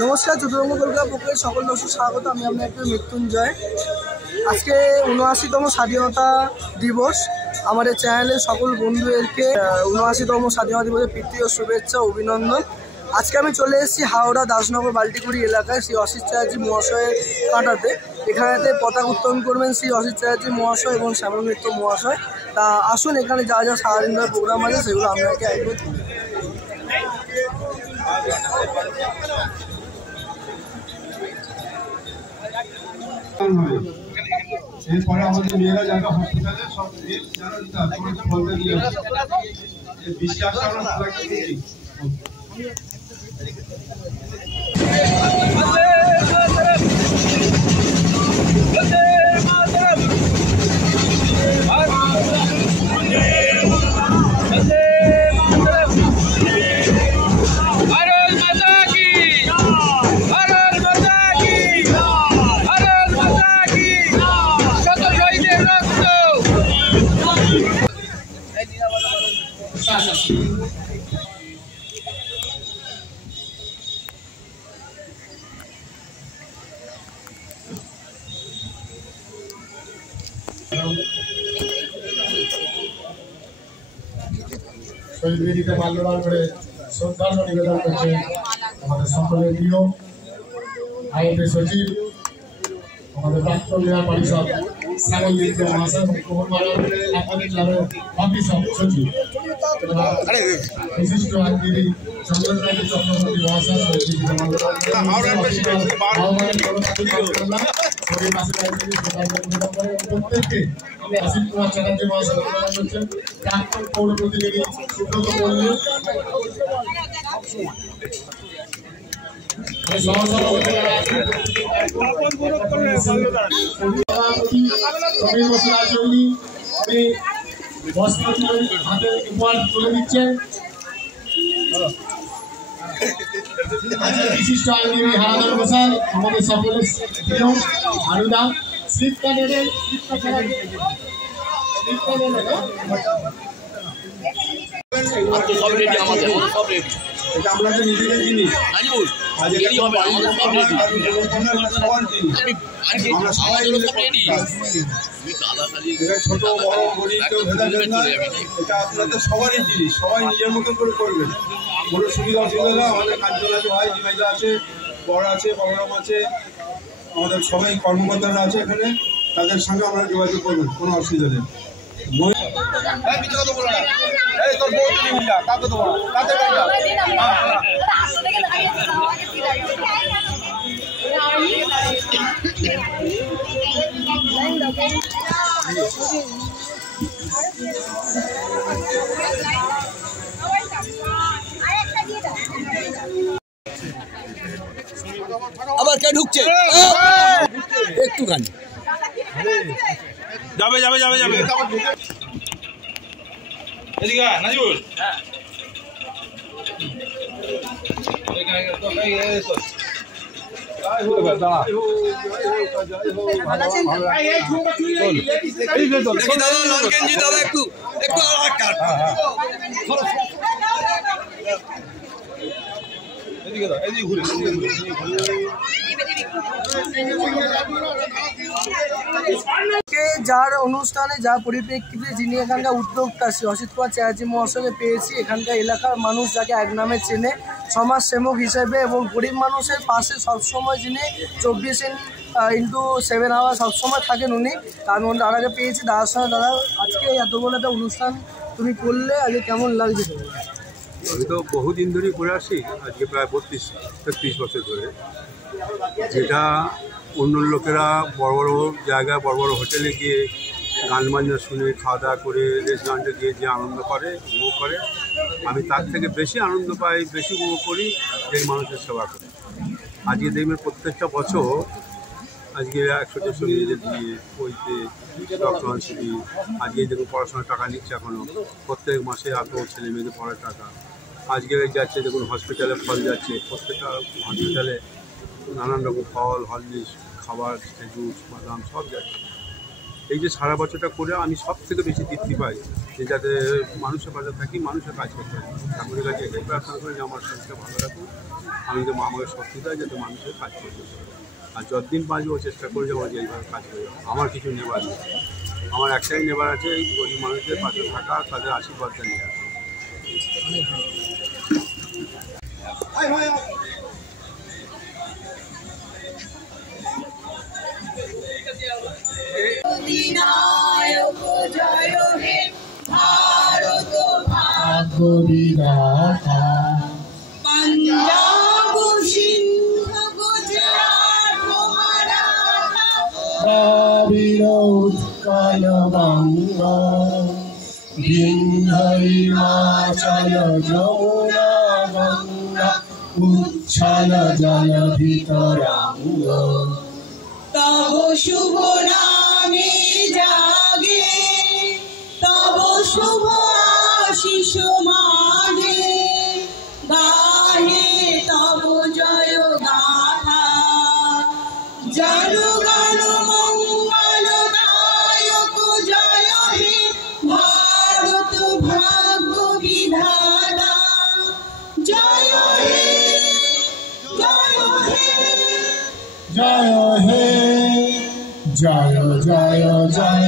নমস্কার, চতুরঙ্গ কলকাতা পক্ষের সকল দর্শক স্বাগত। আমি আপনার একটু মৃত্যুঞ্জয়। আজকে ৭৯তম স্বাধীনতা দিবস। আমাদের চ্যানেলের সকল বন্ধুদেরকে ৭৯তম স্বাধীনতা দিবসের প্রীতি ও শুভেচ্ছা অভিনন্দন। আজকে আমি চলে এসেছি হাওড়া দাসনগর বাল্টিকুড়ি এলাকায় শ্রী অসিত চ্যাটার্জি মহাশয়ের কাঁটাতে। এখানেতে পতাকা উত্তোলন করবেন শ্রী অসিত চ্যাটার্জি মহাশয় এবং শ্যামল মিত্র মহাশয়। তা আসুন, এখানে যা যা সারাদিন ধরে প্রোগ্রাম আছে সেগুলো আপনাকে একবার এরপরে আমাদের মেয়েরা যারা হসপিটালে সব বলতে দিয়ে বিশ্বাস শহীদ বেদিতে মাল্যদান করে শ্রদ্ধার্ঘ নিবেদন করছেন আমাদের সকলের প্রিয় আইএফএ সচিব, আমাদের প্রাক্তন জেলা পরিষদ শ্যামল মিত্র মহাশয়, আপনাদের ক্লাবের অফিসার সচিব বিশিষ্ট আইনজীবী চন্দ্রকান্ত চক্রবর্তী মহাশয়, প্রত্যেককে অসিত কুমার চ্যাটার্জি মহাশয় প্রদান করছেন। প্রাক্তন পৌর প্রতিনিধি সুব্রত মল্লিক, হাতে উপহার তুলে দিচ্ছেন। বিশিষ্ট আইনজীবী হারাধর ঘোষাল, আমাদের সকলের প্রিয় আনুদা স্লিপটা নেবেন, আপনাদের নিজেদের জিনিস ছোট বড় গরিব কেউ ভেদাভেদ না, এটা আপনাদের সবারই জিনিস, সবাই নিজের মতো করে করবেন। কোনো সুবিধা অসুবিধা না। আমাদের কাঞ্চন আছে, ভাই জিমাইদা আছে, বড় আছে, বড়রাম আছে, আমাদের সবাই কর্মকর্তারা আছে এখানে, তাদের সঙ্গে আমরা যোগাযোগ করবেন, কোনো অসুবিধা নেই। আবার কে ঢুকছে একটুখানি যাবে যাবে যাবে যাবে এদিকে নাজিবুল যার অনুষ্ঠানে যা পরিপ্রেক্ষিতে যিনি এখানকার উদ্যোক্তা শ্রী অসিত কুমার চ্যাটার্জি মহাশয়কে পেয়েছি। এখানকার এলাকার মানুষ যাকে এক নামে চেনে, সমাজসেবক হিসেবে এবং গরিব মানুষের পাশে সবসময় যিনি 24/7 আওয়ার সবসময় থাকেন উনি। তার মধ্যে দাদাকে পেয়েছি। দাদার সঙ্গে দাদা, আজকে এত বড় একটা অনুষ্ঠান তুমি করলে, আজকে কেমন লাগছে? আমি তো বহুদিন ধরেই করে আসি, আজকে প্রায় 32-33 বছর ধরে। যেটা অন্য লোকেরা বড় বড় জায়গায় বড় বড় হোটেলে গিয়ে গান বাজনা শুনে খাওয়া দাওয়া করে রেস্টুরেন্টে গিয়ে যে আনন্দ করে, উপভোগ করে, আমি তার থেকে বেশি আনন্দ পাই, বেশি উপভোগ করি এই মানুষের সেবা করে। আজকে দেখবেন প্রত্যেকটা বছর আজকে 100-150 মেয়েদের দিয়ে বইতে রক্তদান শিবির। আজকে দেখুন পড়াশোনার টাকা নিচ্ছে এখনও, প্রত্যেক মাসে এত ছেলে মেয়েদের পড়ার টাকা। আজকে যাচ্ছে দেখুন হসপিটালে ফল যাচ্ছে, প্রত্যেকটা হসপিটালে নানান রকম ফল, হরলিক্স, খাবার, জুস, বাদাম সব যাচ্ছে। এই যে সারা বছরটা করে আমি সব থেকে বেশি তৃপ্তি পাই যে যাতে মানুষের পাশে থাকি, মানুষের কাজ করতে পারি। ঠাকুরের কাছে এটাই প্রার্থনা করি যে আমার শরীরটা ভালো রাখুন, আমি তো আমাকে শক্তি দেয় যাতে মানুষের কাজ করতে পারি। আর যতদিন বাঁচবো চেষ্টা করে যাবো যে এইভাবে কাজ করে যাবো। আমার কিছু নেবার নেই, আমার একটাই নেবার আছে, এই গরিব মানুষদের পাশে থাকা, তাদের আশীর্বাদটা নিয়ে আসা। অধিনায়ক জয় হে ভারত ভাগ্য বিধাতা, পাঞ্জাব সিন্ধ গুজরাট মারাঠা, দ্রাবিড় উৎকল বঙ্গ, বিন্ধ্য হিমাচল যমুনা গঙ্গা, উচ্ছল জলধি তরঙ্গ। তব শুভ নামে জাগে, তব শুভ আশিস মাগে, গাহে তব জয় গাথা। জনগণ মঙ্গলদায়ক জয় হে ভারত ভাগ্য বিধাতা, জয় হে জয় হে জয় হে, জয় জয় জয়